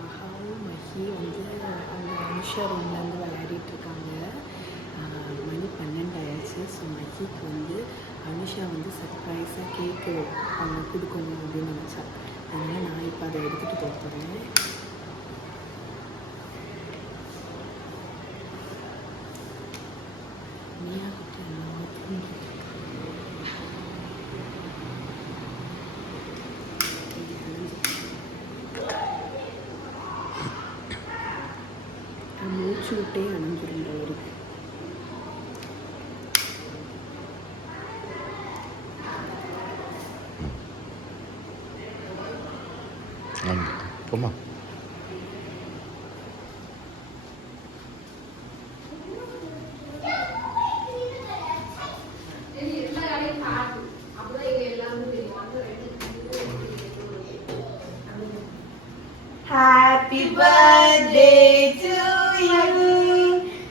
மகாவும் மஹி வந்து அவங்க அனுஷா ரூம்லேருந்து விளையாடிட்டுருக்காங்க. மணி 12 ஆயிடுச்சு. ஸோ மஹிக்கு வந்து அனுஷா வந்து சர்ப்ரைஸாக கேக்கு அவங்க கொடுக்கணும் அப்படின்னு நினச்சா. அதனால் நான் இப்போ அதை எடுத்துகிட்டு போக போகிறேன். மியா குட்டி அம்மா தூங்கிட்டு மூச்சு விட்டே அணைஞ்சிருந்த ஒரு போமா. Happy birthday to you.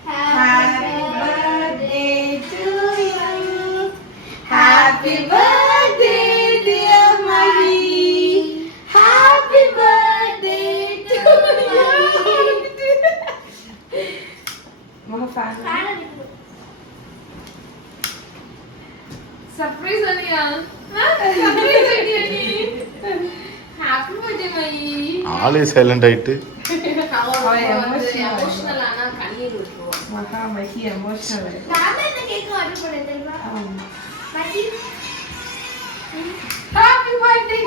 Happy birthday to you. Happy birthday dear Mahi. Happy birthday to you. Mama fan. Surprise Aniya. Surprise Aniya. Happy birthday Mahi. ஆளே சைலண்ட் ஆயிட்டு எமோஷனல் ஆனா கண்ணீர் விட்டுருவோம். மகா மஹி எமோஷனல். நான் இந்த கேக் ஆர்டர் பண்ணேன் தெரியுமா? மஹி ஹேப்பி பர்த்டே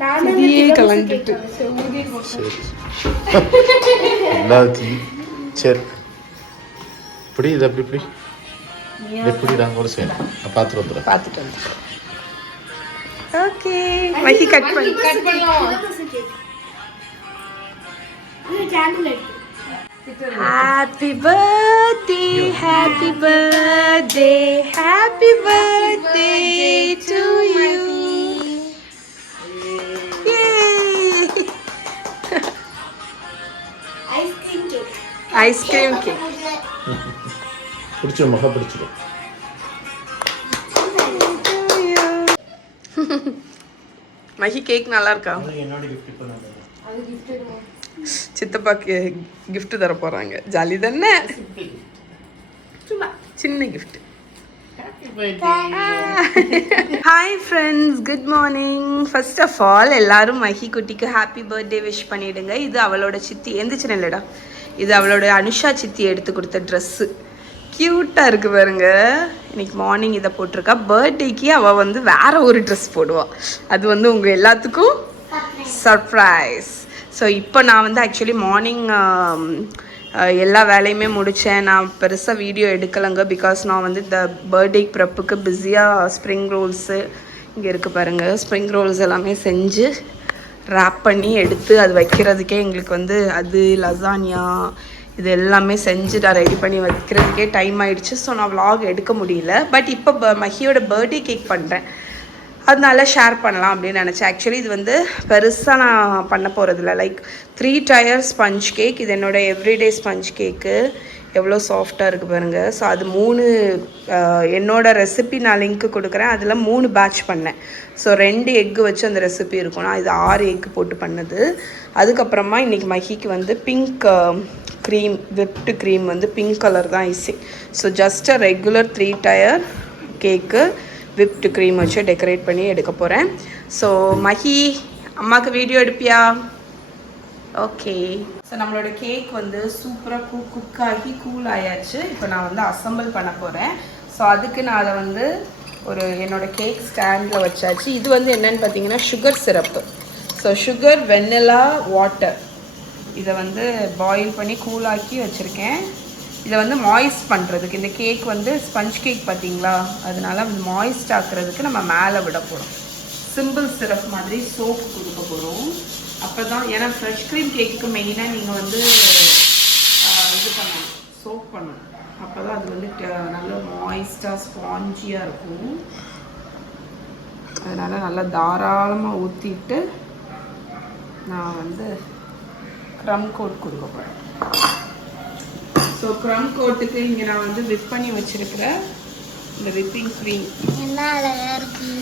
நானே கலந்துட்டு சரி இப்படி இது அப்படி இப்படி எப்படி நாங்கள் ஒரு சைடு பார்த்துட்டு வந்துடுறேன். ஓகே மஹி கட் பண்ணலாம். Happy birthday, happy birthday, happy birthday to you. Yay! Ice cream cake. பிடிச்சிடும் மகா பிடிச்சிடும். மஹி கேக் நல்லா இருக்கா? சித்தப்பாக்கு கிஃப்ட் தர போறாங்க. ஜாலி தானே? சின்ன gift. Hi friends, good morning. First of all எல்லாரும் மஹி குட்டிக்கு ஹாப்பி பர்த்டே விஷ் பண்ணிடுங்க. இது அவளோட சித்தி எந்திரிச்சு இல்லடா, இது அவளோட அனுஷா சித்தி எடுத்து கொடுத்த ட்ரெஸ்ஸு. க்யூட்டாக இருக்குது பாருங்க. இன்னைக்கு மார்னிங் இதை போட்டிருக்கா. பர்த்டேக்கு அவள் வந்து வேற ஒரு ட்ரெஸ் போடுவாள். அது வந்து உங்கள் எல்லாத்துக்கும் சர்ப்ரைஸ். ஸோ இப்போ நான் வந்து ஆக்சுவலி மார்னிங் எல்லா வேலையுமே முடித்தேன். நான் பெருசாக வீடியோ எடுக்கலைங்க. பிகாஸ் நான் வந்து இந்த பர்த்டே ப்ரெப்புக்கு பிஸியாக ஸ்ப்ரிங் ரோல்ஸு இங்கே இருக்குது பாருங்கள். ஸ்ப்ரிங் ரோல்ஸ் எல்லாமே செஞ்சு ரேப் பண்ணி எடுத்து அது வைக்கிறதுக்கே எங்களுக்கு வந்து அது லசானியா இது எல்லாமே செஞ்சு நான் ரெடி பண்ணி வைக்கிறதுக்கே டைம் ஆகிடுச்சு. ஸோ நான் vlog எடுக்க முடியல. பட் இப்போ மஹியோட பர்த்டே கேக் பண்ணுறேன், அதனால ஷேர் பண்ணலாம் அப்படின்னு நினச்சேன். ஆக்சுவலி இது வந்து பெருசாக நான் பண்ண போகிறதில்ல. Like 3 tier sponge cake. இது என்னோடய எவ்ரிடே ஸ்பஞ்ச் கேக்கு. எவ்வளோ சாஃப்டாக இருக்குது பாருங்கள். ஸோ அது 3 என்னோடய ரெசிபி நான் லிங்க்கு கொடுக்குறேன். அதில் 3 பேட்ச் பண்ணேன். ஸோ 2 எக்கு வச்சு அந்த ரெசிபி இருக்கும். நான் இது 6 எக்கு போட்டு பண்ணது. அதுக்கப்புறமா இன்றைக்கி மஹிக்கு வந்து பிங்க் க்ரீம், விப்டு க்ரீம் வந்து பிங்க் கலர் தான் icing. So just regular 3 tier cake whipped cream வச்சு டெக்கரேட் பண்ணி எடுக்க போகிறேன். ஸோ மஹி, அம்மாவுக்கு வீடியோ எடுப்பியா? ஓகே. ஸோ நம்மளோட கேக் வந்து சூப்பராக குக் ஆகி கூல் ஆயாச்சு. இப்போ நான் வந்து அசம்பிள் பண்ண போகிறேன். ஸோ அதுக்கு நான் அதை வந்து ஒரு என்னோடய கேக் ஸ்டாண்டில் வச்சாச்சு. இது வந்து என்னென்னு பார்த்தீங்கன்னா சுகர் சிரப்பு. ஸோ சுகர், வெண்ணிலா, வாட்டர் இதை வந்து பாயில் பண்ணி கூலாக்கி வச்சுருக்கேன். இதை வந்து மாய்ஸ்ட் பண்ணுறதுக்கு, இந்த கேக் வந்து ஸ்பஞ்ச் கேக் பார்த்தீங்களா, அதனால மாய்ஸ்ட் ஆக்குறதுக்கு நம்ம மேலே விட போகிறோம். சிம்பிள் சிரப் மாதிரி சோப் கொடுக்க போகிறோம். அப்போ தான், ஏன்னா ஃப்ரெஷ் க்ரீம் கேக்குக்கு மெயினாக நீங்கள் வந்து இது பண்ணணும், சோப் பண்ணணும். அப்போ தான் அது வந்து நல்ல மாய்ஸ்டாக ஸ்பாஞ்சியாக இருக்கும். அதனால் நல்லா தாராளமாக ஊற்றிட்டு நான் வந்து க்ரம் கோட் கொடுக்க போகிறேன். ஸோ க்ரம் கோட்டுக்கு இங்கே நான் வந்து விப் பண்ணி வச்சுருக்கிற இந்த விப்பிங் க்ரீம். என்ன அழகாக இருக்குது.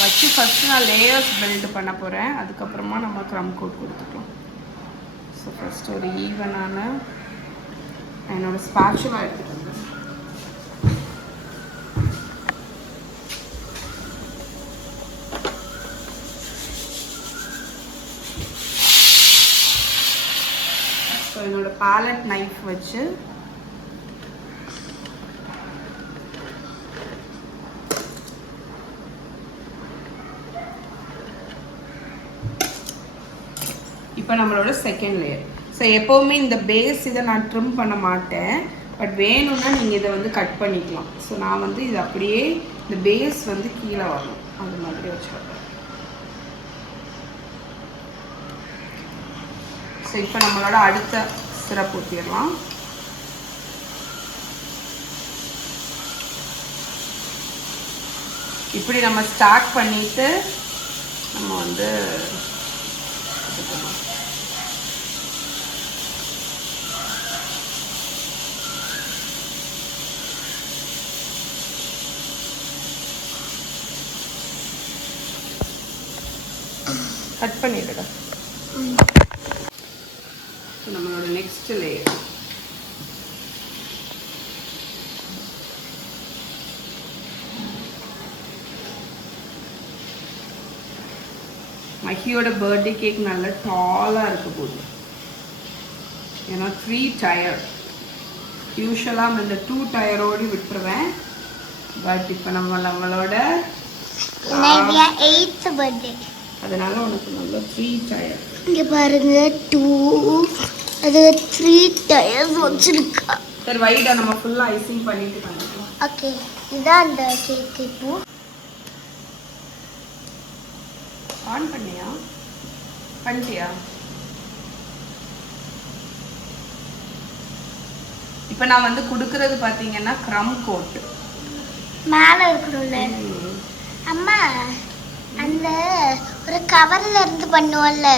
வச்சு ஃபஸ்ட்டு நான் லேயர்ஸ் பில்ட் பண்ண போகிறேன். அதுக்கப்புறமா நம்ம க்ரம் கோட் கொடுத்துக்கலாம். ஸோ ஃபஸ்ட்டு ஒரு ஈவனான என்னோடய ஸ்பேச்சுலா எடுத்துகிட்டு வந்தேன். ஸோ என்னோடய பேலட் நைஃப் வச்சு இப்போ நம்மளோட செகண்ட் லேயர். ஸோ எப்போவுமே இந்த பேஸ் இதை நான் ட்ரிம் பண்ண மாட்டேன், பட் வேணும்னா நீங்கள் இதை வந்து கட் பண்ணிக்கலாம். ஸோ நான் வந்து இது அப்படியே இந்த பேஸ் வந்து கீழே வரணும் அது மாதிரி வச்சுருக்கேன். ஸோ இப்போ நம்மளோட அடுத்த சிரப் ஊற்றிடலாம். இப்படி நம்ம ஸ்டார்ட் பண்ணிவிட்டு நம்ம வந்து கட் பண்ணிடுங்க. நம்மளோட நெக்ஸ்ட் லேயர் மஹியோட பர்த்டே கேக் நல்லா டாலாக இருக்க போகுது. ஏன்னா 3 டயர், யூஸ்வலாக இந்த 2 டயரோடு விட்டுருவேன். பட் இப்போ நம்மளோட 8th பர்த்டே, அதனால உனக்கு நல்லா 3 டயர். இங்கே பாருங்க 2 அது 3 டயர்ஸ் வச்சிருக்கா. சரி வைடா, நம்ம ஃபுல்லாக ஐசிங் பண்ணிட்டு பண்ணிக்கலாம். ஓகே, இதான் அந்த கேக். இப்போ ஆன் பண்ணியா? பண்ணிட்டியா? இப்போ நான் வந்து கொடுக்கறது பார்த்தீங்கன்னா க்ரம் கோட் மேலே இருக்கணும்ல. அம்மா அந்த ஒரு கவர்ல இருந்து பண்ணுவோம்ல,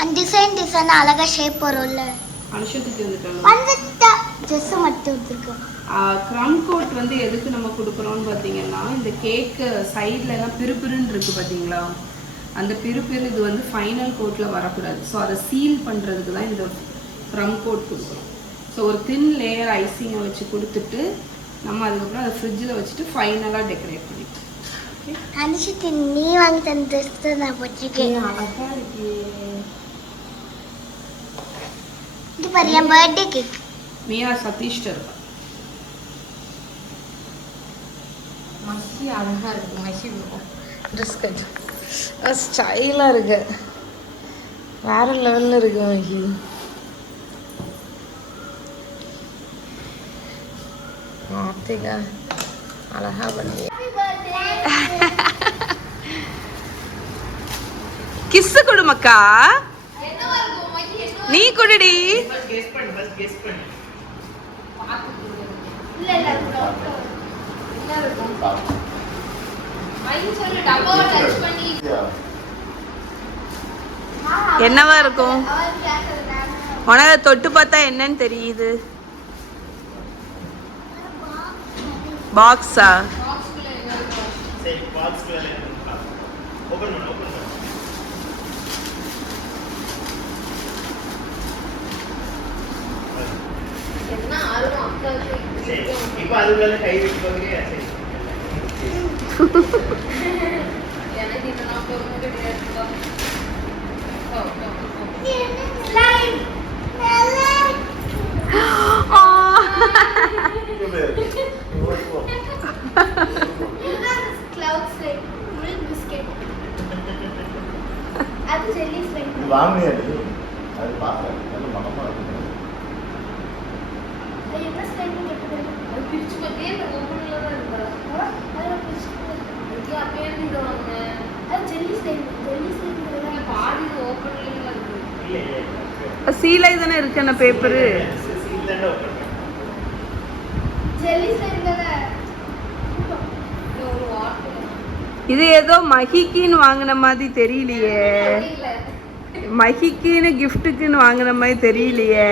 அந்த டிசைன் அழகா ஷேப் வரும்ல. அனுஷத்துக்கு இருந்துட்டாங்க வந்துட்டா ஜெஸ் மட்டும் எடுத்துருக்கோம். க்ரம் கோட் வந்து எதுக்கு நம்ம கொடுக்குறோம்னு பார்த்தீங்கன்னா, இந்த கேக்கு சைடில் எல்லாம் பிறுபிறுன்னு இருக்குது பார்த்தீங்களா, அந்த பிறுபிறு இது வந்து ஃபைனல் கோட்டில் வரக்கூடாது. ஸோ அதை சீல் பண்ணுறதுக்கு தான் இந்த க்ரம் கோட் கொடுக்குறோம். ஸோ ஒரு தின் லேயர் ஐசிங்கை வச்சு கொடுத்துட்டு நம்ம அதுக்கப்புறம் அதை ஃப்ரிட்ஜில் வச்சுட்டு ஃபைனலாக டெக்கரேட் பண்ணிக்கலாம். அனுஷித்து, நீ வாங்கி தந்த ட்ரெஸ் நான் போட்டிருக்கேன். அழகா இருக்கு. இது பாரு என் பர்த்டே கேக். மியா சதீஷ்ட இருக்கா. மஷி அழகா இருக்கு. மஷி ட்ரெஸ் கட் ஸ்டைலாக இருக்கு, வேற லெவலில் இருக்கு மஷி. ஆத்திகா அழகா பண்ணி கிஸ் கொடு மக்கா. நீ குடுடி. என்னவா இருக்கும் உனக்கு தொட்டு பார்த்தா என்னன்னு தெரியுது? பாக்ஸா? இப்போ அதுக்குள்ள கை வச்சு போகிறே சரி. எனக்கு இதெல்லாம் பொறுமை கிடையாது. வாங்கினியா நீ? அது பார்த்தேன், நல்ல மனமாக இருக்கு. பிரிச்சு பத்தியே இந்த ஓப்பன்ல தான் இருக்கா? அதெல்லாம் பிரிச்சு அப்படியே இருந்துடுவாங்க. அது ஜெல்லி ஸ்டைல் பாதி ஓப்பன்ல தான் இருக்கு. சீலை தானே இருக்கு அந்த பேப்பரு. ஜெல்லி ஸ்டைல் தானே ஒரு வாட்டர். இது ஏதோ மஹிக்கின்னு வாங்கின மாதிரி தெரியலையே. மஹிக்கின்னு கிஃப்ட்டுக்குன்னு வாங்கின மாதிரி தெரியலையே.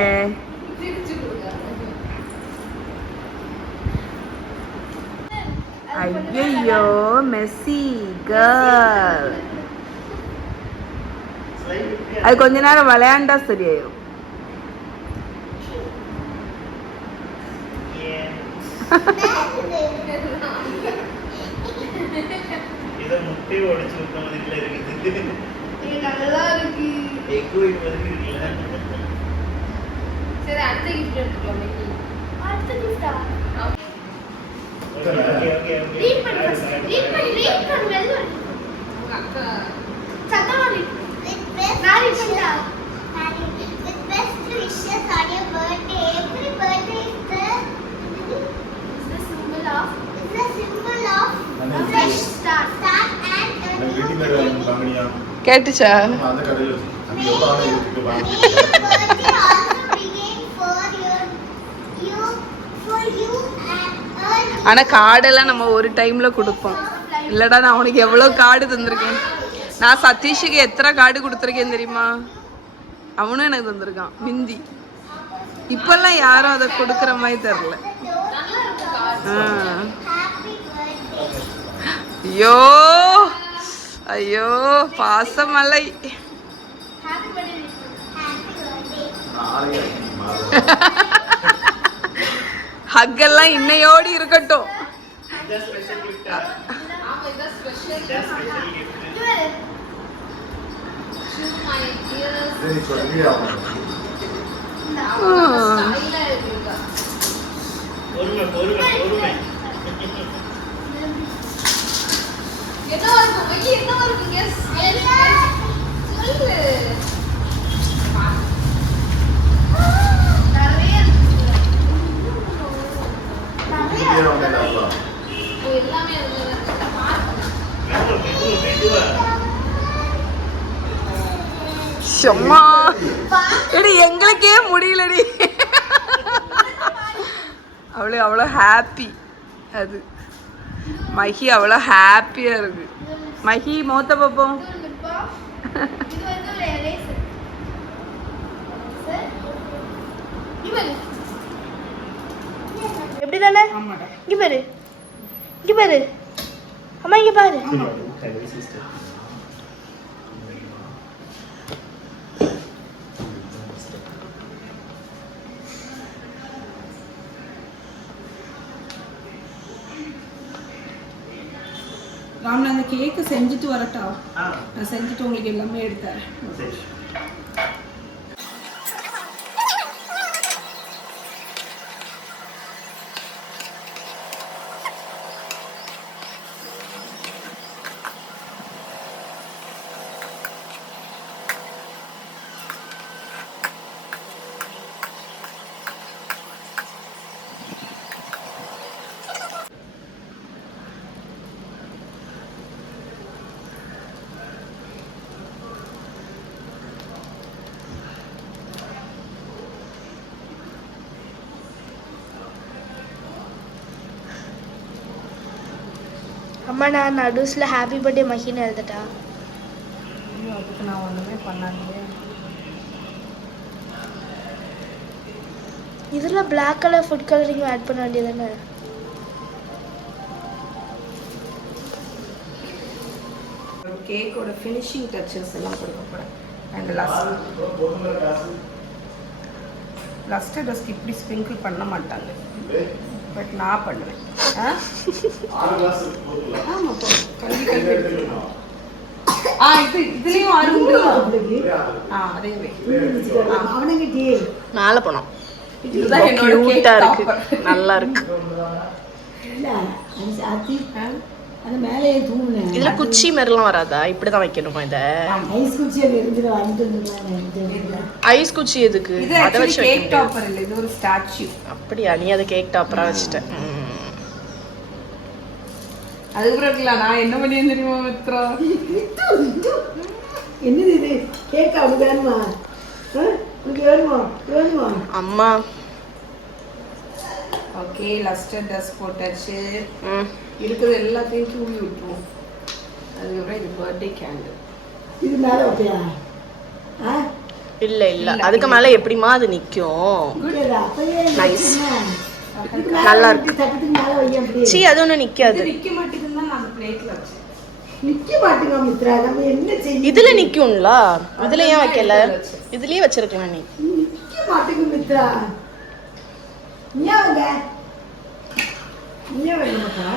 ஐயோ மெஸ்ஸி கேர்ள். அது கொஞ்ச நேரம் விளையாண்டா சரியாயிரும். இத முட்டை உடைச்சு விட்ட மாதிரில இருக்குது. நல்லா இருக்கு. எக் ஒயிட் மாதிரி இருக்குல்ல. சரி அடுத்த கிஃப்ட் எடுத்துக்கலாம் மைக்கி. அடுத்த கிஃப்டா? ஓகே. ரீட் பண்ணு வெல்ல. உங்க அக்கா சத்தமா ரீட். நான் ரீட் பண்ணா. With best wishes on your birthday. Every birthday is the symbol of a fresh start and a new beginning. கேட்டுச்சா? அந்த கடையில அது எவ்வளவு ஆளு இருக்கு பாருங்க. Birthday also begin for you and ஆனா கார்டெல்லாம் நம்ம ஒரு டைம்ல கொடுப்போம். இல்லடா நான் உனக்கு எவ்வளவு கார்டு தந்திருக்கேன். நான் சதீஷுக்கு எத்தனை கார்டு கொடுத்துருக்கேன் தெரியுமா? அவனும் எனக்கு தந்திருக்கான் மிந்தி. இப்பெல்லாம் யாரும் அதை கொடுக்குற மாதிரி தெரியல. happy birthday. ஐயோ ஐயோ பாசமலை. Happy birthday. நாளைக்கு மாறும். ஹக்கெல்லாம் இன்னையோடு இருக்கட்டும். இது ஸ்பெஷல் கிஃப்ட். ஆமா இது special gift. Shoot my dears. சரி சொல்லியா அவங்க. ஸ்டைலா இருக்குங்க. பொறுமை. என்ன வரும் மைக்கி என்ன வரும் கெஸ் சொல்லு. நிறைய இது அவங்க நல்லா. எல்லாமே இருந்தது. மெதுவா. சும்மா எடி எங்களுக்கே முடியலடி. அவ்வளோ ஹாப்பி. அது மஹி அவ்வளோ ஹாப்பியா இருக்கு. மஹி மோத்த பாப்போம். இது வந்து ஒரு eraser. சார் இவன் எப்படி தானே ஆமாடா. இங்க பாரு அம்மா இங்க பாரு. ராம் நான் அந்த கேக்கு செஞ்சுட்டு வரட்டா? நான் செஞ்சுட்டு உங்களுக்கு எல்லாமே எடுத்தேன். அம்மா நான் நடுஸ்ல ஹாப்பி பர்த்டே மஹின்னு எழுதட்டா? அதுக்கு நான் ஒன்றுமே பண்ணாதே. இதில் black colour food colouring add பண்ண வேண்டியதானே? கேக்கோட ஃபினிஷிங் டச்சஸ் எல்லாம் கொடுக்க போகிறேன். அண்ட் லஸ்டர் டஸ்ட் இப்படி ஸ்ப்ரிங்கிள் பண்ண மாட்டாங்க, பட் நான் பண்ணுவேன். ஆமாம் போ கல்வி எடுத்துக்கணும். இதுலேயும் அதே மேலே போனோம். இதுதான் என்னோட கியூட்டா கேக் இருக்கு, டாப்பர். நல்லா இருக்கு. அது மேலே தூங்குனேன். இதுல குச்சி மாதிரிலாம் வராதா? இப்படிதான் வைக்கணுமா இத? ஐஸ் குச்சி அது இருந்துட்டு வாங்கிட்டு வந்துருக்காங்க. ஐஸ் குச்சி எதுக்கு? இது அத actually வச்சு கேக் வைக்க டாப்பர் இல்ல, இது ஒரு ஸ்டாச்சு. அப்படியா? நீ அதை கேக் டாப்பரா வச்சுட்ட. அதுக்கப்புறம் இருக்குல்ல, நான் என்ன பண்ணி தெரியுமா மித்ரா? என்னது இது? கேக் அப்படி வேணுமா? உனக்கு வேணுமா? வேணுமா? அம்மா ஓகே, லஸ்டர் டஸ்ட் போட்டாச்சு. இருக்கிறது எல்லாத்தையும் தூவி விட்டுருவோம். அதுக்கப்புறம் இது பர்த்டே கேண்டில். இது மேலே வைப்பியா? இல்ல இல்ல, அதுக்கு மேல எப்படிமா அது நிக்கும்? அப்பயே Nice. நல்லா இருக்கு. தட்டத்துக்கு மேலே வையேன் அப்படி. சீ அது ஒன்றும் நிற்காது. நிற்க மாட்டேங்குதுன்னு தான் நான் அந்த பிளேட்டில் வச்சேன். நிக்க மாட்டேங்க மித்ரா, நம்ம என்ன செய்ய? இதுல நிக்கும்ல, இதுல ஏன் வைக்கல? இதுலயே வச்சிருக்கலாம் நீ. நிக்க மாட்டேங்க மித்ரா. ஏன் வேணுமாக்கா?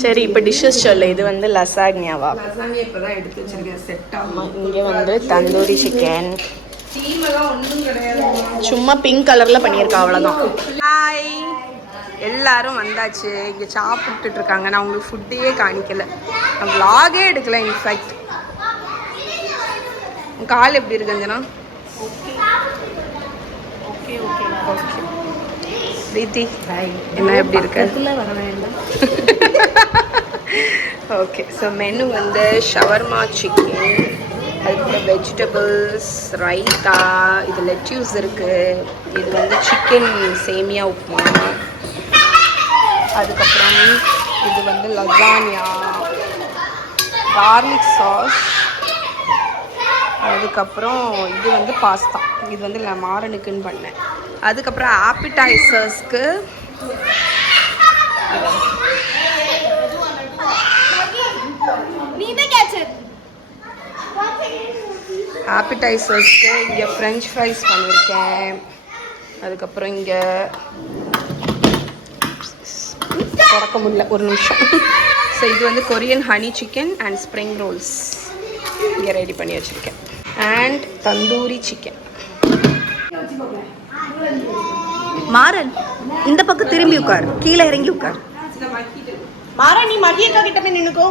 சரி இப்போ டிஷ்ஷஸ் சொல்லு. இது வந்து லசாக்னியாவா? லசானியா இப்போ தான் எடுத்து வச்சிருக்கேன், செட் ஆகும். இங்கே வந்து தந்தூரி சிக்கன். டீமெல்லாம் ஒன்றும் கிடையாது. சும்மா பிங்க் கலர்ல பண்ணியிருக்கா, அவ்வளோதான். ஹாய், எல்லாரும் வந்தாச்சு. இங்கே சாப்பிட்டுட்டு இருக்காங்க. நான் உங்களுக்கு ஃபுட்டையே காணிக்கல, நான் vlog-ஏ எடுக்கல. இன்ஃபேக்ட் கால் எப்படி இருக்கு Anjana? Okay okay okay. Preethi என்ன எப்படி இருக்கு? வர வேண்டாம். ஓகே, ஸோ மெனு வந்து ஷவர்மா சிக்கன், அதுக்கப்புறம் வெஜிடபிள்ஸ், ரைத்தா, இது லெட்யூஸ் இருக்குது, இது வந்து சிக்கன் சேமியா உப்புமா, அதுக்கப்புறம் இது வந்து லசானியா, கார்லிக் சாஸ், அதுக்கப்புறம் இது வந்து பாஸ்தா, இது வந்து நான் மாறனுக்குன்னு பண்ணேன். அதுக்கப்புறம் ஆப்பிடைசர்ஸ்க்கு ஆப்பிடைசர்ஸ்க்கு இங்கே ஃப்ரெஞ்ச் ஃப்ரைஸ் பண்ணியிருக்கேன். அதுக்கப்புறம் இங்கே திறக்க முடியல, ஒரு நிமிஷம். ஸோ இது வந்து Korean honey chicken and spring Rolle's இங்கே ரெடி பண்ணி வச்சுருக்கேன். And tandoori chicken. மாறன் இந்த பக்கம் திரும்பி உட்கார், கீழே இறங்கி உட்கார். மாறன் நீ மகியக்கா கிட்ட போய் நின்னுக்கோ.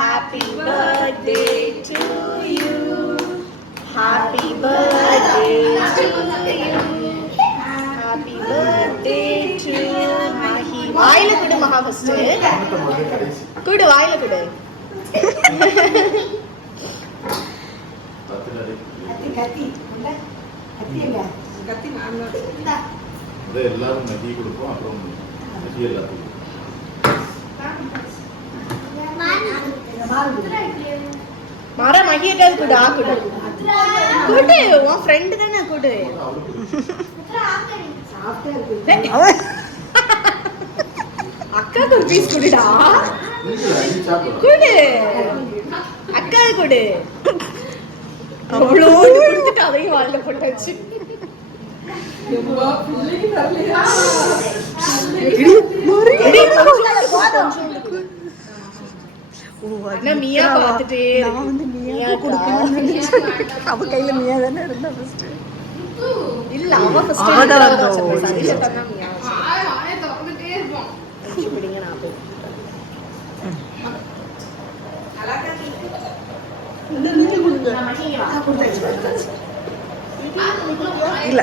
Happy birthday to you. Happy birthday to you. Happy birthday to Mahi. வாயில குடு மகா ஃபர்ஸ்ட். குடு வாயில குடு. கத்தி எல்லாரும் நகி கொடுப்போம். அப்புறம் நகி எல்லாத்துக்கும் மாற மகியக்காது குடு. ஆ குடு குடு, உன் ஃப்ரெண்டு தானே குடு. அக்காவுக்கு ஒரு பீஸ் குடுடா. குடு அக்காவுக்கு குடு. அவ்வளோ கொடுத்துட்டு அதையும் வாயில போட்டாச்சு. மியா பார்த்துட்டே அவ கையில மியா தானே இருந்தா ஃபர்ஸ்ட். இல்ல அவ ஃபர்ஸ்ட் பிடிங்க. நான் போய் இல்ல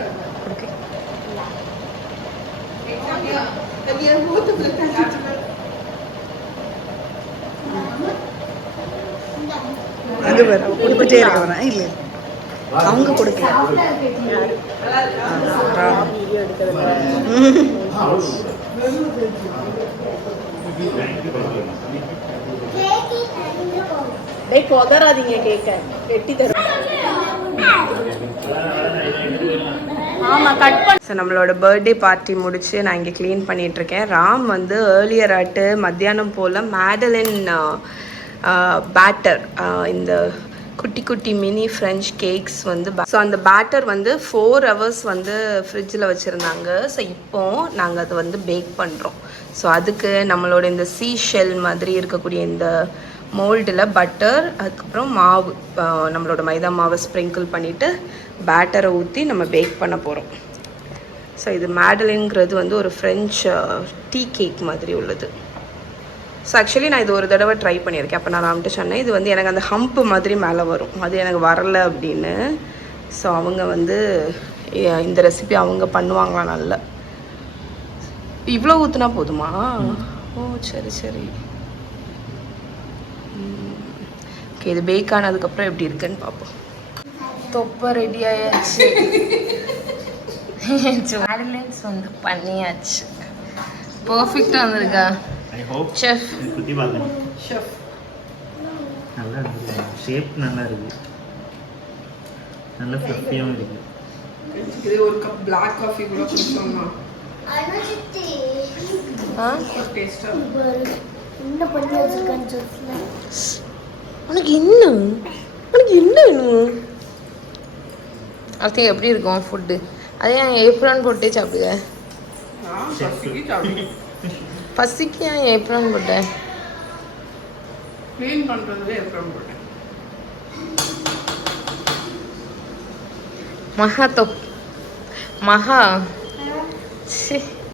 அங்க வேற கொடுத்துட்டே இருக்கவனா இல்ல அவங்க கொடுக்கல. வீடியோ எடுக்கிறதுல டேய் கொதறாதீங்க, கேக்க வெட்டி தரும். ஆமா கட் பண்ண. ஸோ நம்மளோட பர்த்டே பார்ட்டி முடிச்சு நான் இங்கே க்ளீன் பண்ணிட்டு இருக்கேன். ராம் வந்து ஏர்லியர் ஆட்டு மத்தியானம் போல் மேடலின் பேட்டர், இந்த குட்டி குட்டி மினி ஃப்ரெஞ்ச் கேக்ஸ் வந்து ஸோ அந்த பேட்டர் வந்து 4 hours வந்து ஃப்ரிட்ஜில் வச்சுருந்தாங்க. ஸோ இப்போ நாங்கள் அதை வந்து பேக் பண்ணுறோம். ஸோ அதுக்கு நம்மளோட இந்த சீ ஷெல் மாதிரி இருக்கக்கூடிய இந்த மோல்டில் பட்டர், அதுக்கப்புறம் மாவு, நம்மளோட மைதா மாவை ஸ்ப்ரிங்கிள் பண்ணிவிட்டு பேட்டரை ஊற்றி நம்ம பேக் பண்ண போகிறோம். ஸோ இது மேடலின்ங்கிறது வந்து ஒரு ஃப்ரெஞ்ச் டீ கேக் மாதிரி உள்ளது. ஸோ ஆக்சுவலி நான் இது ஒரு தடவை ட்ரை பண்ணியிருக்கேன். அப்போ நான் ராம்கிட்ட சொன்னேன் இது வந்து எனக்கு அந்த ஹம்ப்பு மாதிரி மேலே வரும், அது எனக்கு வரலை அப்படின்னு. ஸோ அவங்க வந்து இந்த ரெசிபி அவங்க பண்ணுவாங்களாம் நல்லா. இவ்வளோ ஊற்றுனா போதுமா? ஓ சரி சரி. ஓகே, இது பேக் ஆனதுக்கப்புறம் எப்படி இருக்குன்னு பார்ப்போம். தொப்பை ரெடி ஆயாச்சு. மேரிலைன்ஸ் வந்து பண்ணியாச்சு. பர்ஃபெக்டாக வந்திருக்கா ஐ ஹோப் செஃப்? குட்டி பார்க்கணும். ஷெஃப் நல்லா இருக்கு, ஷேப் நல்லா இருக்கு, நல்ல ஃப்ளஃபியாகவும் இருக்கு. இது ஒரு கப் பிளாக் காஃபி கூட குடிச்சோம்னா அனுஷித்தி டேஸ்டா என்ன பண்ணி வச்சிருக்கான்னு சொல்லுங்க. உனக்கு என்ன வேணும்? அடுத்து எப்படி இருக்கும் ஃபுட்டு? அதே ஏன் ஏப்ரான் போட்டே சாப்பிடுங்க. பசிக்கு ஏன் ஏப்ரான் போட்டேன்? க்ளீன் பண்றதுல ஏப்ரான் போட்டேன். மகா சி